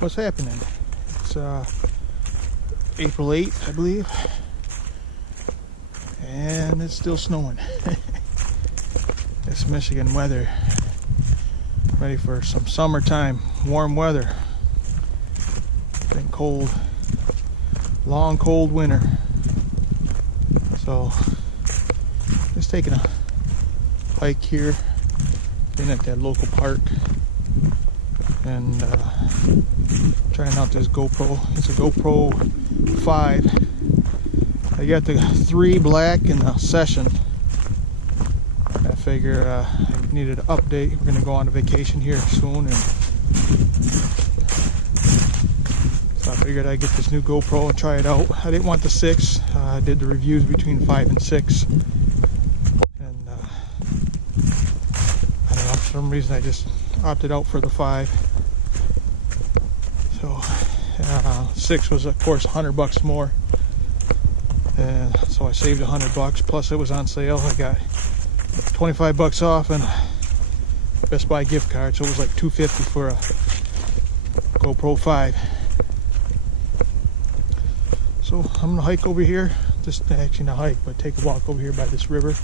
what's happening. It's April 8th, I believe, and it's still snowing. It's Michigan weather, ready for some summertime warm weather. Been cold, long cold winter, so just taking a hike here, been at that local park, and trying out this GoPro. It's a GoPro I. I got the 3 black in the session. I figure I needed an update. We're going to go on a vacation here soon, and so I figured I'd get this new GoPro and try it out. I didn't want the 6. I did the reviews between 5 and 6, and I don't know, for some reason I just opted out for the 5. So 6 was of course $100 more, and so I saved $100. Plus it was on sale. I got $25 off and a Best Buy gift card, so it was like $250 for a GoPro 5. So I'm gonna hike over here. Just actually not hike, but take a walk over here by this river.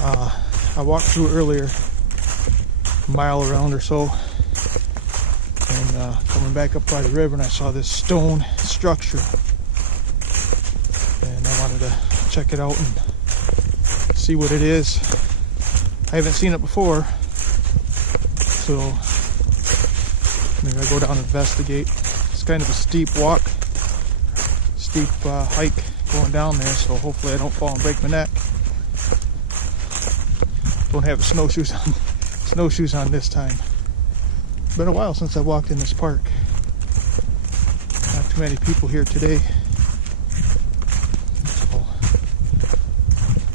I walked through earlier, a mile around or so, and coming back up by the river, and I saw this stone structure, and I wanted to check it out and see what it is. I haven't seen it before, so maybe I'll go down and investigate. It's kind of a steep walk, steep hike going down there, so hopefully I don't fall and break my neck. Don't have snowshoes on this time. It's been a while since I walked in this park. Not too many people here today. So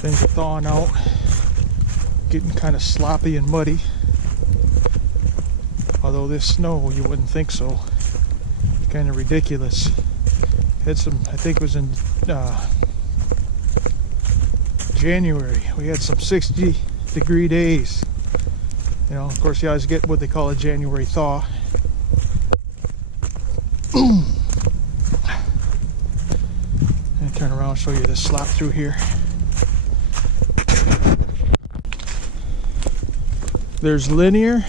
things are thawing out, getting kind of sloppy and muddy. Although this snow, you wouldn't think so. It's kind of ridiculous. Had some, I think it was in January, we had some 60-degree days. You know, of course, you always get what they call a January thaw. And turn around and show you this slop through here. There's linear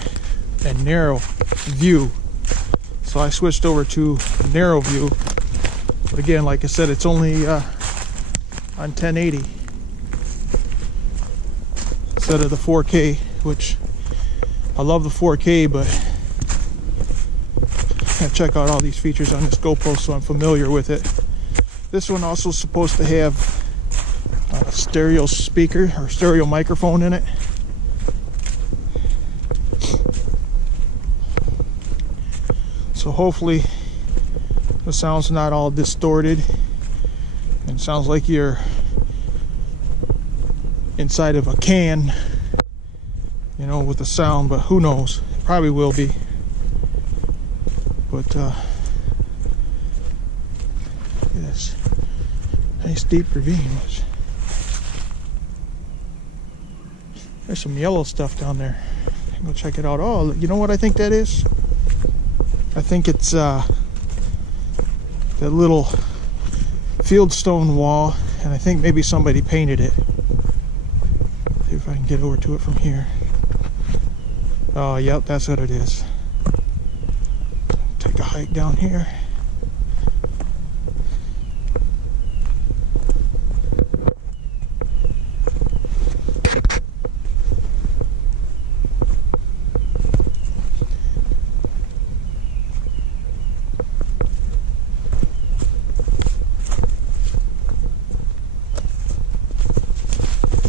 and narrow view, so I switched over to narrow view. But again, like I said, it's only on 1080 instead of the 4K, which I love the 4K, but I check out all these features on this GoPro, so I'm familiar with it. This one also is supposed to have a stereo speaker or stereo microphone in it. So hopefully the sound's not all distorted and sounds like you're inside of a can, you know, with the sound, but who knows? It probably will be. But yes, nice deep ravine. There's some yellow stuff down there. Go check it out. Oh, you know what I think that is? I think it's that little fieldstone wall, and I think maybe somebody painted it. See if I can get over to it from here. Oh, yep, that's what it is. Take a hike down here.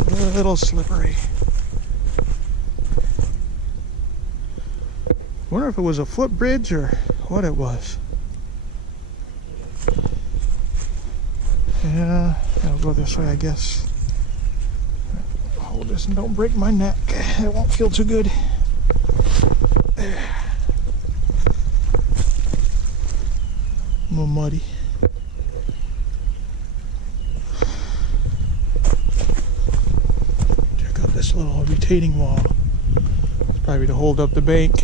A little slippery. Wonder if it was a footbridge or what it was. Yeah, I'll go this way, I guess. Hold this and don't break my neck. It won't feel too good. There. A little muddy. Check out this little retaining wall. It's probably to hold up the bank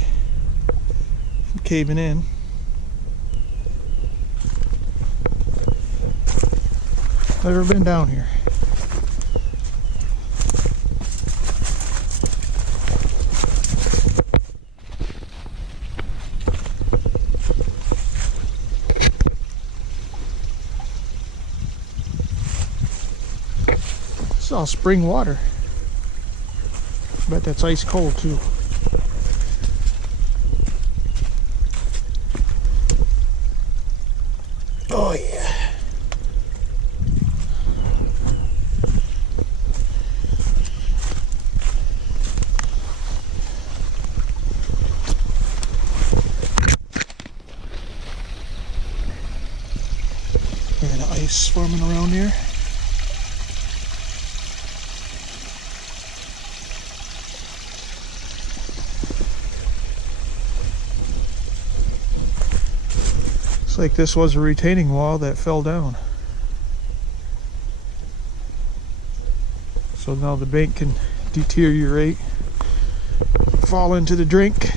from caving in. Never been down here. It's all spring water. Bet that's ice cold too. Oh yeah. Look at the ice forming around here. Looks like this was a retaining wall that fell down. So now the bank can deteriorate, fall into the drink.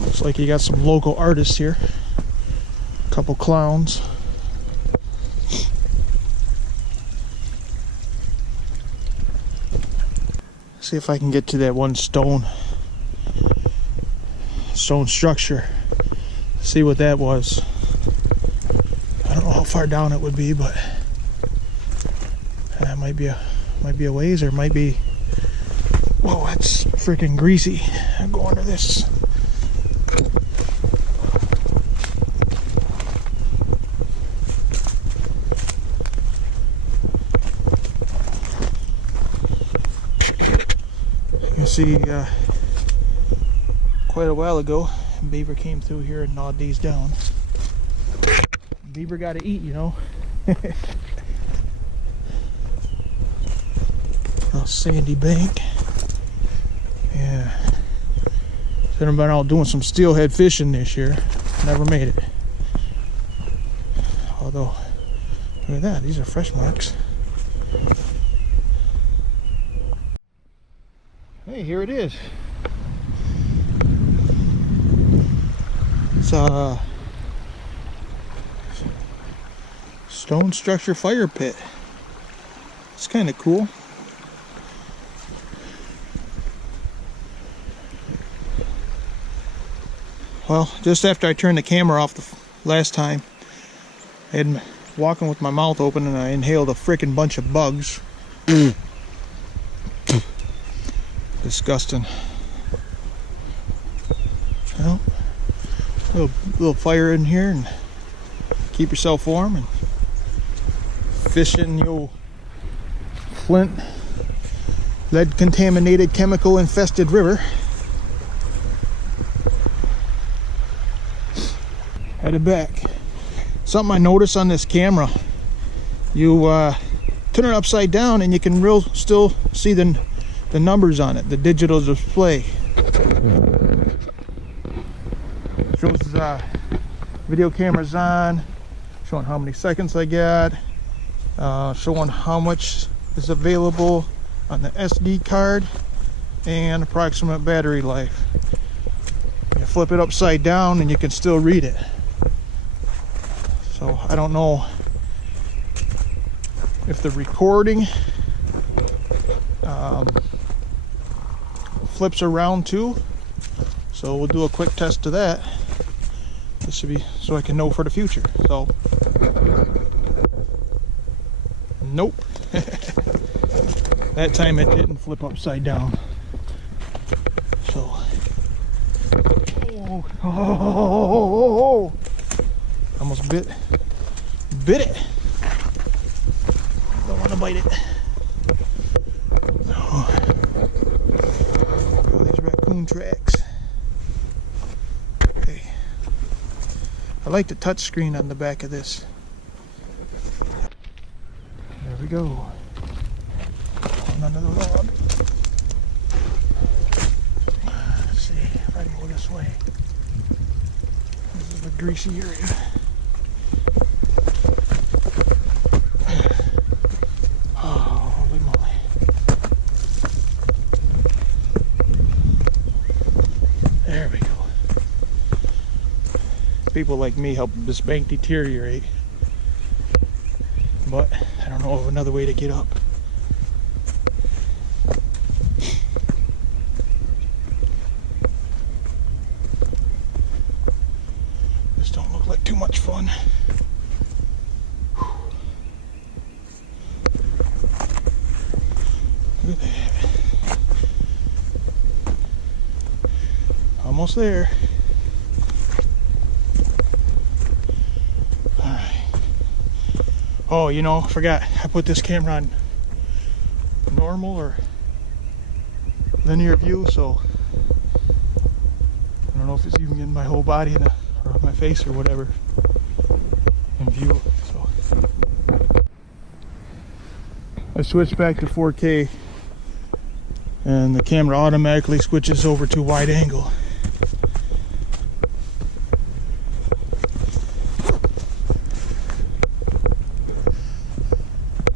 Looks like you got some local artists here. A couple clowns. See if I can get to that one stone structure. See what that was. I don't know how far down it would be, but that might be a ways, or might be. Whoa, that's freaking greasy. I'll go under this. See, quite a while ago, beaver came through here and gnawed these down. Beaver got to eat, you know. Oh, sandy bank. Yeah. Should have been out doing some steelhead fishing this year. Never made it. Although, look at that, these are fresh marks. Hey, here it is. It's a stone structure fire pit. It's kind of cool. Well, just after I turned the camera off the last time, I had walking with my mouth open and I inhaled a freaking bunch of bugs. Disgusting. Well, little fire in here and keep yourself warm and fish in your Flint lead contaminated chemical infested river. Headed back. Something I noticed on this camera, you turn it upside down and you can still see the numbers on it, the digital display. Shows video cameras on, showing how many seconds I got, showing how much is available on the SD card, and approximate battery life. You flip it upside down and you can still read it. So I don't know if the recording flips around too, so we'll do a quick test of that. This should be so I can know for the future. So nope. That time it didn't flip upside down. So oh, almost bit it. Don't want to bite it. Tracks. Okay. I like the touch screen on the back of this. There we go. On another log. Let's see if I can go this way. This is the greasy area. Holy moly. There we go. people like me help this bank deteriorate. But I don't know of another way to get up. This don't look like too much fun. Look at that. Almost there. Oh, you know, I forgot. I put this camera on normal or linear view, so I don't know if it's even getting my whole body or my face or whatever in view. So I switched back to 4K, and the camera automatically switches over to wide angle.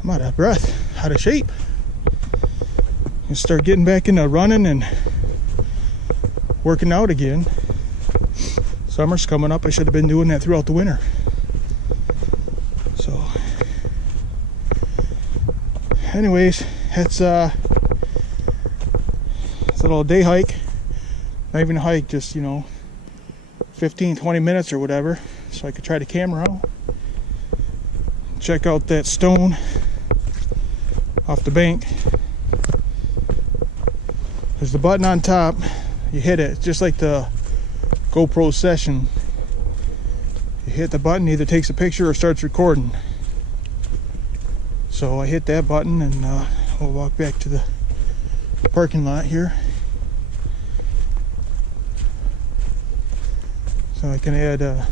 I'm out of breath, out of shape. And start getting back into running and working out again. Summer's coming up. I should have been doing that throughout the winter. So anyways, it's a little day hike. Not even a hike, just, you know, 15-20 minutes or whatever, so I could try the camera out, check out that stone off the bank. There's the button on top. You hit it, just like the GoPro session. You hit the button, either takes a picture or starts recording. So I hit that button, and we'll walk back to the parking lot here, so I can add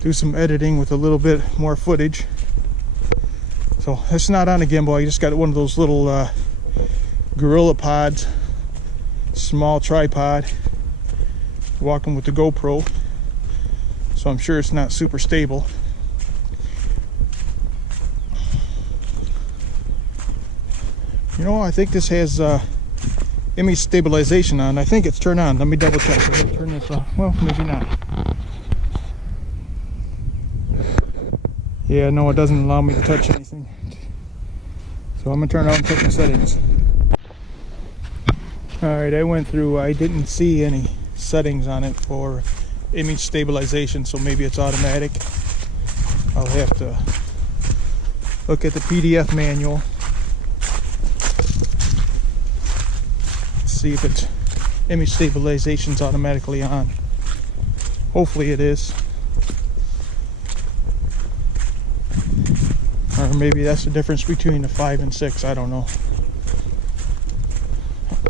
do some editing with a little bit more footage. So it's not on a gimbal. I just got one of those little Gorilla Pods, small tripod, walking with the GoPro, so I'm sure it's not super stable. You know, I think this has image stabilization on. I think it's turned on. Let me double check. Let's turn this off. Well, maybe not. Yeah, no, it doesn't allow me to touch anything. So I'm gonna turn it on and check my settings. Alright, I went through, I didn't see any settings on it for image stabilization, so maybe it's automatic. I'll have to look at the PDF manual, see if it's image stabilization's automatically on. Hopefully it is. Or maybe that's the difference between the 5 and 6, I don't know.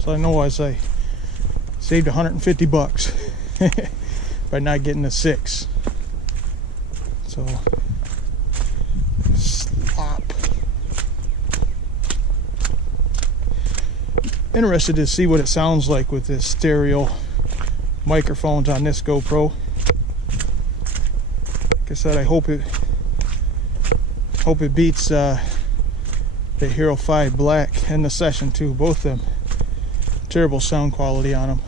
So I know I saved 150 bucks by not getting the 6. So slop. Interested to see what it sounds like with this stereo microphones on this GoPro. Like I said, I hope it beats the Hero 5 Black and the Session 2. Both of them terrible sound quality on them.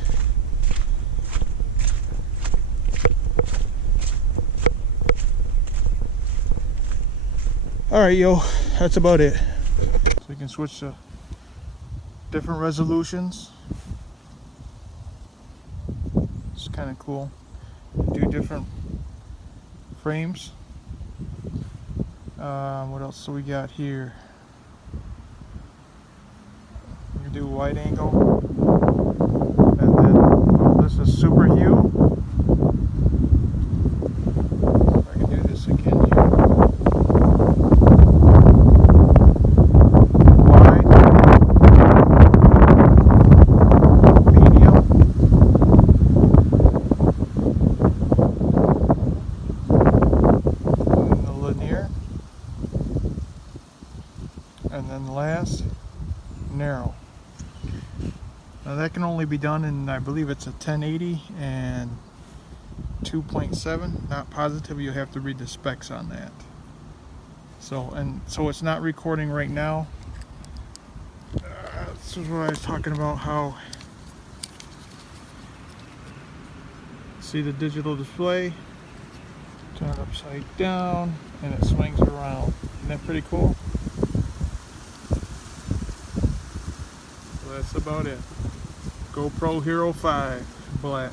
Alright, yo, that's about it. So you can switch to different resolutions. It's kind of cool. Do different frames. What else do we got here? You can do wide angle, and then this is super hue. If I can do this again here. Wide, medium, and the linear. And then last, narrow. Now that can only be done in, I believe it's a 1080 and 2.7. Not positive, you have to read the specs on that. So it's not recording right now. This is what I was talking about, how See the digital display? Turn it upside down and it swings around. Isn't that pretty cool? So that's about it. GoPro Hero 5 Black.